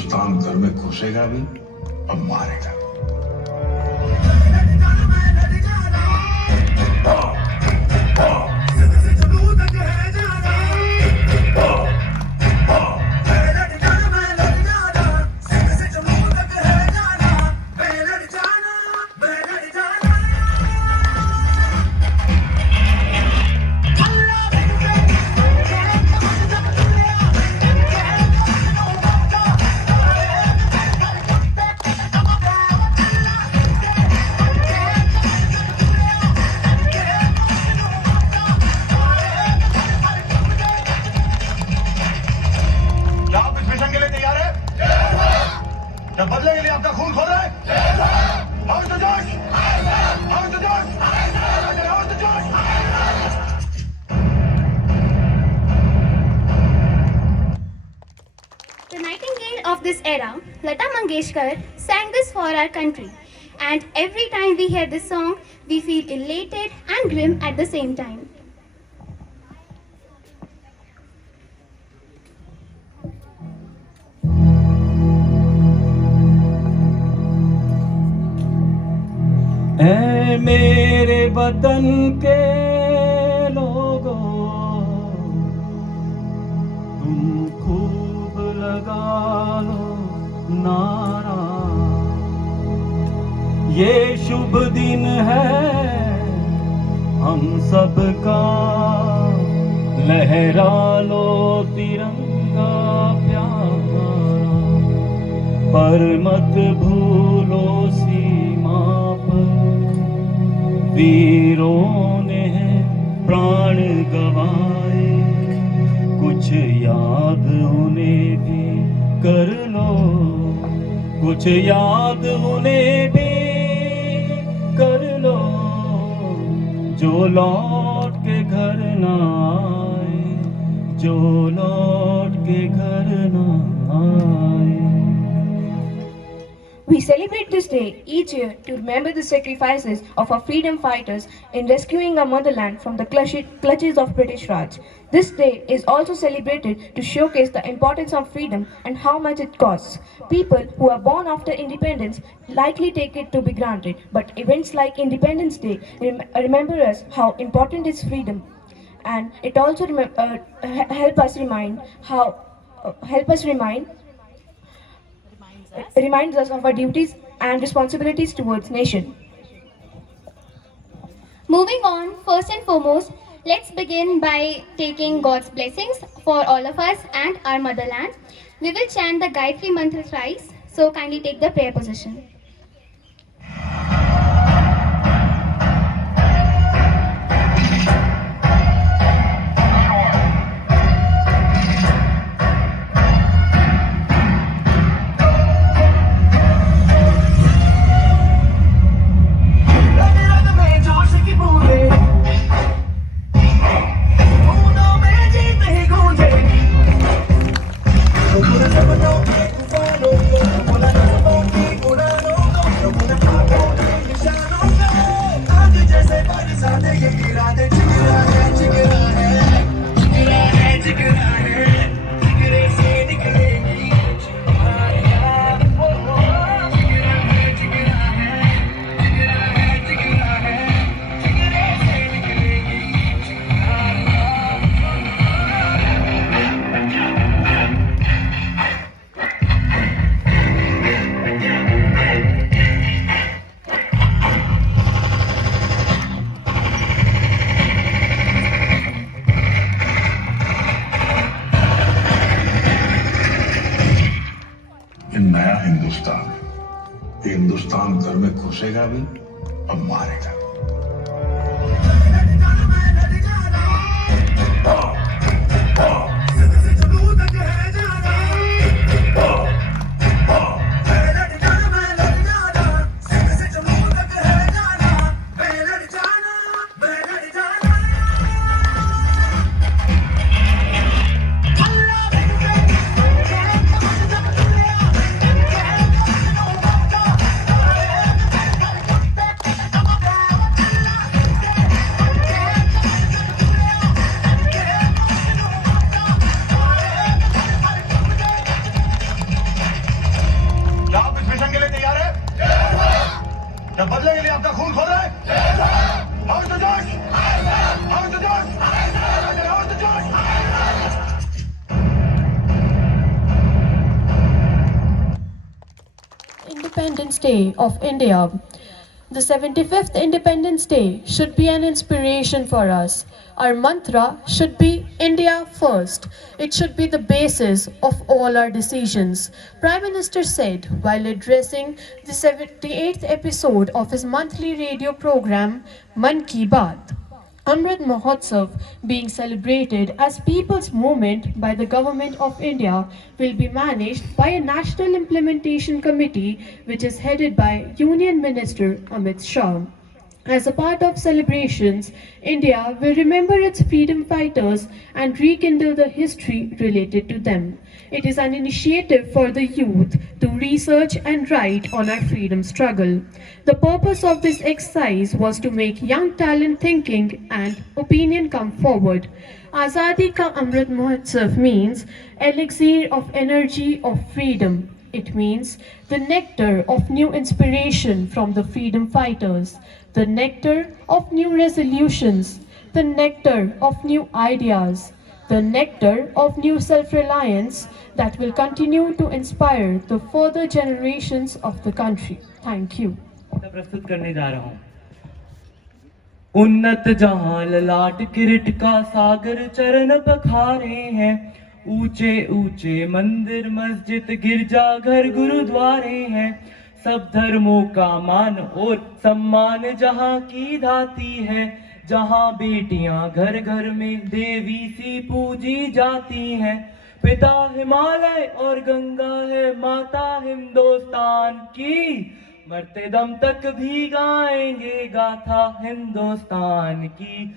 हिंदुस्तान घर में घुसेगा भी और मारेगा भी। बदले के लिए आपका खून खोल रहा है। और तो जोश, और तो जोश, और तो जोश। The nightingale of this era, Lata Mangeshkar, sang this for our country. And every time we hear this song, we feel elated and grim at the same time. ऐ मेरे वतन के लोगों, तुम खूब लगा लो नारा। ये शुभ दिन है हम सबका, लहरा लो तिरंगा प्यारा। पर मत भूलो सीमा पर वीरों ने प्राण गवाए। कुछ याद उन्हें भी कर लो, कुछ याद उन्हें भी कर लो, जो लौट के घर ना आए, जो लौट के घर ना आए। We celebrate this day each year to remember the sacrifices of our freedom fighters in rescuing our motherland from the clutches of British Raj. This day is also celebrated to showcase the importance of freedom and how much it costs. People who are born after independence likely take it to be granted, but events like Independence Day remember us how important is freedom, and it also reminds us of our duties and responsibilities towards nation. Moving on, first and foremost, let's begin by taking God's blessings for all of us and our motherland. We will chant the Gayatri Mantra thrice, so kindly take the prayer position. नया हिंदुस्तान, ये हिंदुस्तान घर में घुसेगा भी और मारेगा भी। Independence Day of India. The 75th Independence Day should be an inspiration for us. Our mantra should be India first. It should be the basis of all our decisions. Prime Minister said while addressing the 78th episode of his monthly radio program Man Ki Baat. Amrit Mahotsav, being celebrated as People's Movement by the Government of India, will be managed by a National Implementation Committee which is headed by Union Minister Amit Shah. As a part of celebrations, India will remember its freedom fighters and rekindle the history related to them. It is an initiative for the youth to research and write on our freedom struggle. The purpose of this exercise was to make young talent thinking and opinion come forward. Azadi Ka Amrit Mahotsav means elixir of energy of freedom. It means the nectar of new inspiration from the freedom fighters, the nectar of new resolutions, the nectar of new ideas, the nectar of new self-reliance that will continue to inspire the further generations of the country. Thank you. प्रस्तुत करने जा रहा हूँ। उन्नत जहां ललाट किरीट का सागर चरण पखारे हैं, ऊंचे ऊंचे मंदिर मस्जिद गिरजा घर गुरुद्वारे हैं, सब धर्मों का मान और सम्मान जहां की धाती है, जहां बेटियां घर घर में देवी सी पूजी जाती हैं। पिता हिमालय और गंगा है माता हिंदुस्तान की, मरते दम तक भी गाएंगे गाथा हिंदुस्तान की,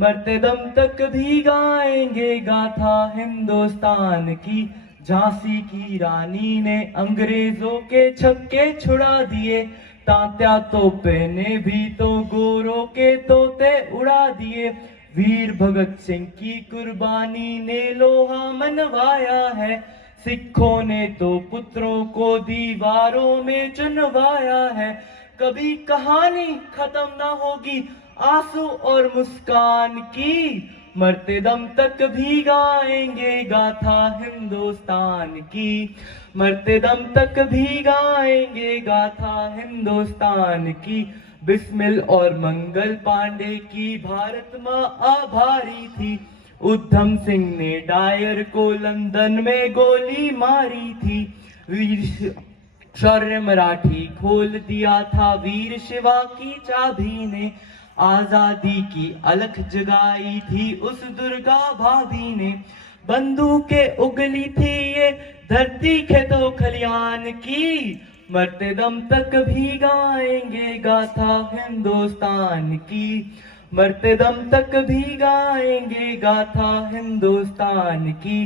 मरते दम तक भी गाएंगे गाथा हिंदुस्तान की। झांसी की रानी ने अंग्रेजों के छक्के छुड़ा दिए, तात्या तोपे ने भी तो गोरों के तोते उड़ा दिए। वीर भगत सिंह की कुर्बानी ने लोहा मनवाया है, सिखों ने तो पुत्रों को दीवारों में चुनवाया है। कभी कहानी खत्म ना होगी आंसू और मुस्कान की, मरते दम तक भी गाएंगे गाथा हिंदुस्तान की, मरते दम तक भी गाएंगे गाथा हिंदुस्तान की। बिस्मिल और मंगल पांडे की भारत माँ आभारी थी, उधम सिंह ने डायर को लंदन में गोली मारी थी। वीर शौर्य मराठी खोल दिया था वीर शिवा की चाबी ने, आजादी की अलख जगाई थी उस दुर्गा भाभी ने। बंदूकें उगली थी ये धरती खेतों खलियान की, मरते दम तक भी गाएंगे गाथा हिंदुस्तान की, मरते दम तक भी गाएंगे गाथा हिंदुस्तान की।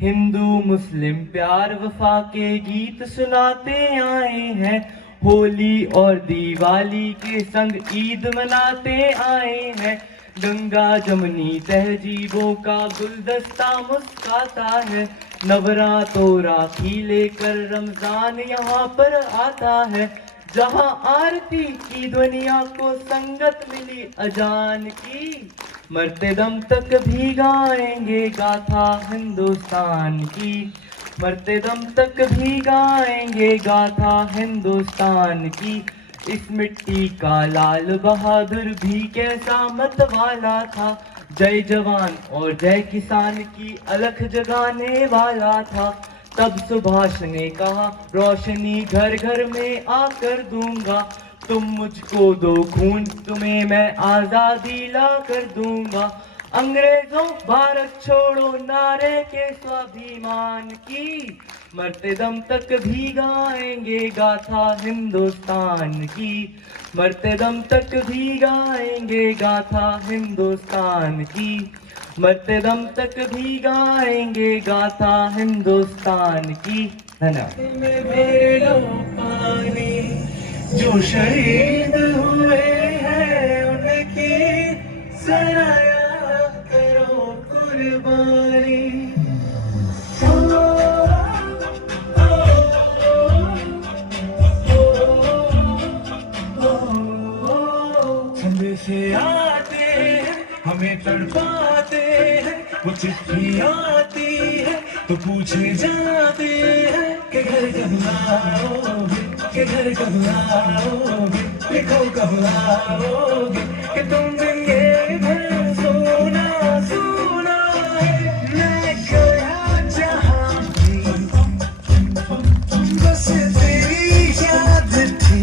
हिंदू मुस्लिम प्यार वफा के गीत सुनाते आए हैं, होली और दिवाली के संग ईद मनाते आए हैं। गंगा जमुनी तहजीबों का गुलदस्ता मुस्काता है, नवरात्रों राखी लेकर रमजान यहाँ पर आता है। जहाँ आरती की ध्वनिया को संगत मिली अजान की, मरते दम तक भी गाएंगे गाथा हिंदुस्तान की, मरते दम तक भी गाएंगे गाथा हिंदुस्तान की। इस मिट्टी का लाल बहादुर भी कैसा मतवाला था, जय जवान और जय किसान की अलख जगाने वाला था। तब सुभाष ने कहा रोशनी घर घर में आकर दूंगा, तुम मुझको दो खून तुम्हें मैं आजादी ला कर दूंगा। अंग्रेजों भारत छोड़ो नारे के स्वाभिमान की, मरते दम तक भी गाएंगे गाथा हिंदुस्तान की, मरते दम तक भी गाएंगे गाथा हिंदुस्तान की, मरते दम तक भी गाएंगे गाथा हिंदुस्तान की। धन्यवाद। जो शहीद हुए हैं उनकी सराया करो कुर्बानी। संदेशे आते हैं हमें तड़पाते हैं, वो चिट्ठी आती है तो पूछे जाते हैं कि घर जब आओगे, कि घर घर कब आओगे, लिखो कब आओगे कि तुम बिन ये घर सोना सोना है। मैं गया जहाँ भी बस तेरी याद थी,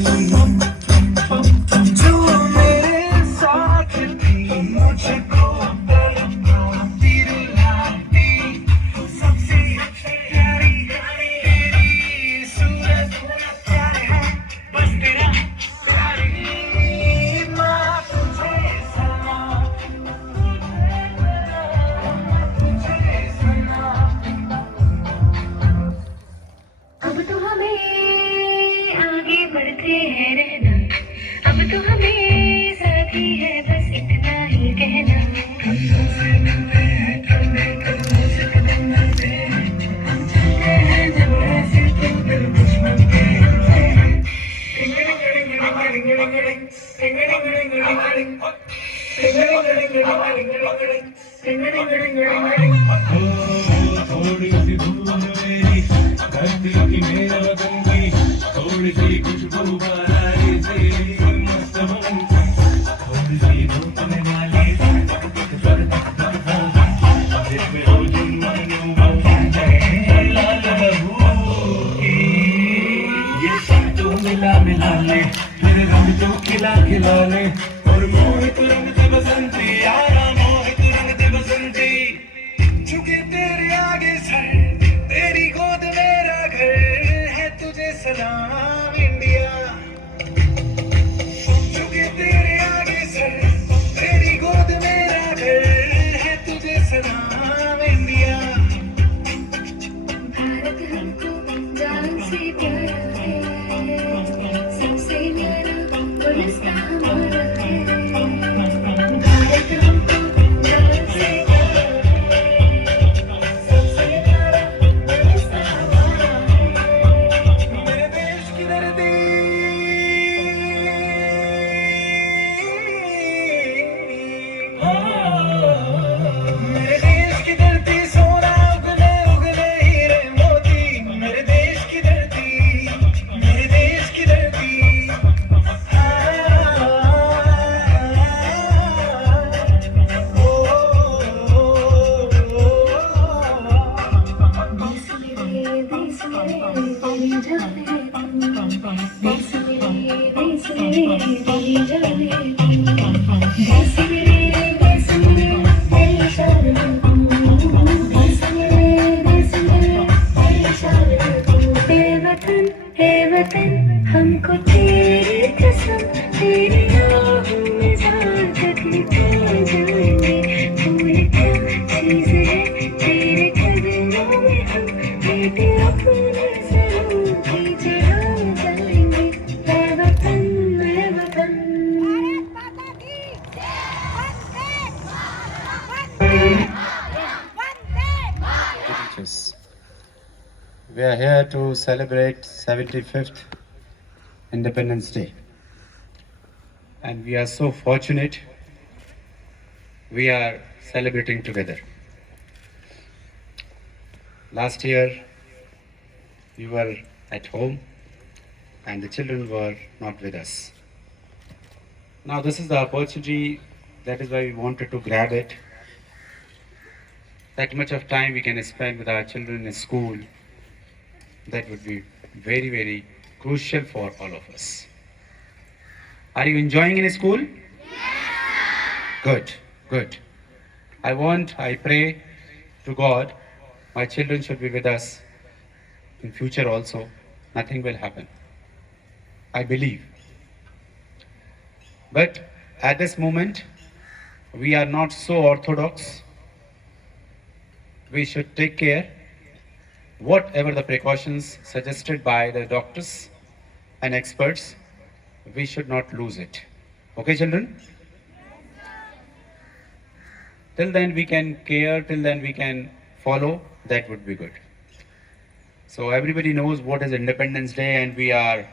जो मेरे साथ थी, मुझको तड़पाती रुलाती, सबसे प्यारी तेरी सूरत प्यार है, बस तेरा प्यार ही माँ तुझे सलाम, तुझे सलाम। अब तो हमें आगे बढ़ते हैं रहना, अब तो हमें साथ ही है बस इतना ही कहना। हम तुमसे मिलते हैं, कदम कदम से कदम मिलते हैं, हम चलते हैं जब ऐसे तो दिल दुश्मन के होते हैं। थोड़ी सी धूल मेरी धरती की मेरे वतन की, थोड़ी सी खुशबू बारात से मस्त हूँ, थोड़ी सी धूप में वाली पर दिल में हो जुम्मन लाल बहू की, ये सब तो मिला मिला ले, मेरे रंग तो खिला खिला ले, और मोहित रंग से बसंती यारा, मोहित रंग से बसंती, झुके तेरे आगे सर, तेरी गोद मेरा घर है, तुझे सलाम इंडिया। झुके तेरे आगे सर, तेरी गोद मेरा घर है, तुझे सलाम इंडिया। भारत हमको जान से प्यारा है, सबसे न्यारा गुलिस्तां हमारा है। भारत हमको जान से प्यारा है, सबसे न्यारा गुलिस्तां हमारा है। मेरे देश की धरती, मेरे देश की धरती, सोना उगले उगले हीरे मोती, मेरे देश की धरती, मेरे देश की धरती। देश मेरे तेरी जाने तू, देश मेरे तेरी जाने तू, देश मेरे तेरी जाने तू, देश मेरे तेरी जाने तू। हे वतन हमको तेरी कसम, तेरी आहों में जान तक निकल जाएंगे। फूल क्या चीज है तेरे कदमों में, हम बेटे अपने सरों की चढ़ा जाएंगे। है वतन, है वतन। Teachers. We are here to celebrate 75th Independence Day. And we are so fortunate we are celebrating together. Last year we were at home and the children were not with us. Now this is the opportunity, that is why we wanted to grab it. That much of time we can spend with our children in school, that would be very, very crucial for all of us. Are you enjoying in school? Good, good. I pray to God, my children should be with us in future also. Nothing will happen. I believe. But at this moment, we are not so orthodox. We should take care, whatever the precautions suggested by the doctors and experts, we should not lose it. Okay, children? Till then we can care, till then we can follow, that would be good. So everybody knows what is Independence Day, and we are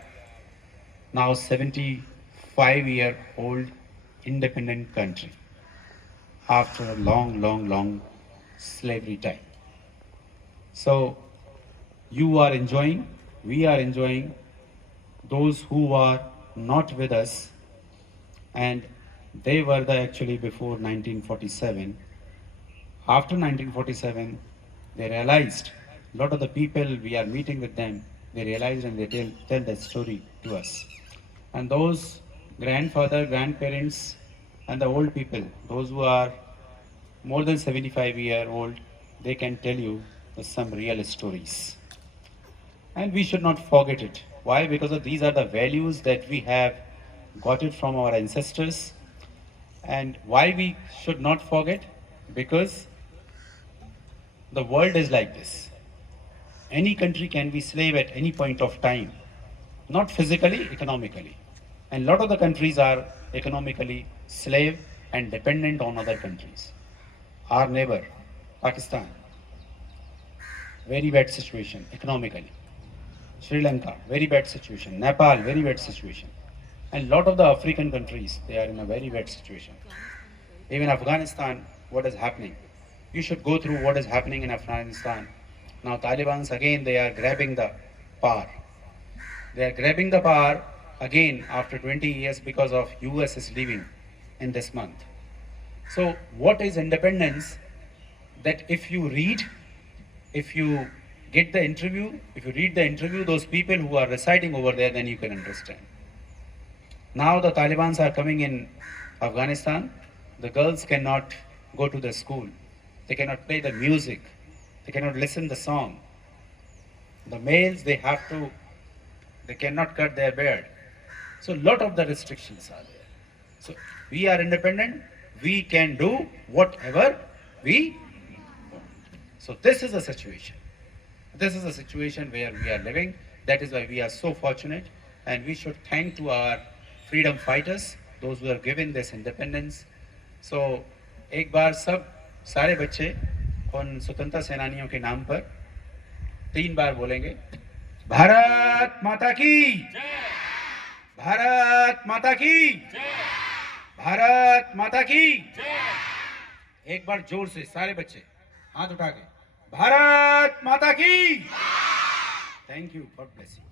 now 75-year-old independent country after a long, long, long slavery time. So you are enjoying, we are enjoying those who are not with us, and they were the actually before 1947. After 1947, they realized, a lot of the people we are meeting with them, they realized and they tell that story to us. And those grandfather, grandparents, and the old people, those who are more than 75-year-old, they can tell you some real stories. And we should not forget it. Why? Because of these are the values that we have got it from our ancestors. And why we should not forget? Because the world is like this. Any country can be slave at any point of time, not physically, economically. And a lot of the countries are economically slave and dependent on other countries. Our neighbor, Pakistan, very bad situation economically. Sri Lanka, very bad situation. Nepal, very bad situation. And a lot of the African countries, they are in a very bad situation. Even Afghanistan, what is happening? You should go through what is happening in Afghanistan. Now Taliban's again, they are grabbing the power. They are grabbing the power again after 20 years because of US is leaving in this month. So what is independence? That if you read, if you get the interview, if you read the interview, those people who are residing over there, then you can understand. Now the Talibans are coming in Afghanistan. The girls cannot go to the school. They cannot play the music. They cannot listen the song. The males, they cannot cut their beard. So a lot of the restrictions are there. So we are independent. We can do whatever we want. So this is a situation. This is a situation where we are living. That is why we are so fortunate, and we should thank to our freedom fighters, those who are given this independence. So एक बार सब सारे बच्चे उन स्वतंत्रता सेनानियों के नाम पर 3 बार बोलेंगे, भारत माता की, भारत माता की, भारत माता की। एक बार जोर से सारे बच्चे हाथ उठा के, भारत माता की। Thank you, God bless you.